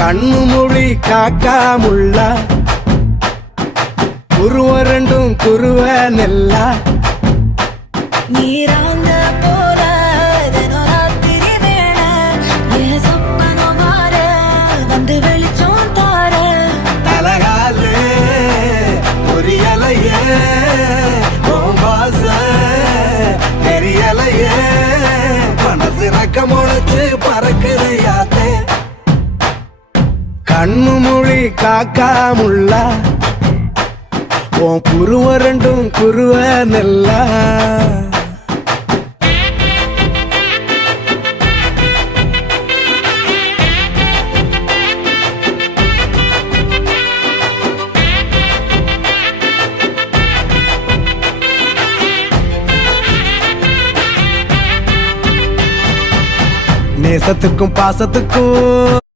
கண்ணு மொழி காக்காமுள்ள குருவ ரெண்டும் குருவ நெல்லா நீராங்க போல தினராத்திரி வேண என் சொப்பனம் மாற வந்து வெளிச்சம் தார தலகாலே பொரியலையே ஓம்பாச தெரியலையே மனசு ரக்க முளைச்சு பறக்குதையாத்தே கண்ணு மொழி காக்காமுள்ள உன் குருவ ரெண்டும் குருவ நெல்லா நேசத்துக்கும் பாசத்துக்கும்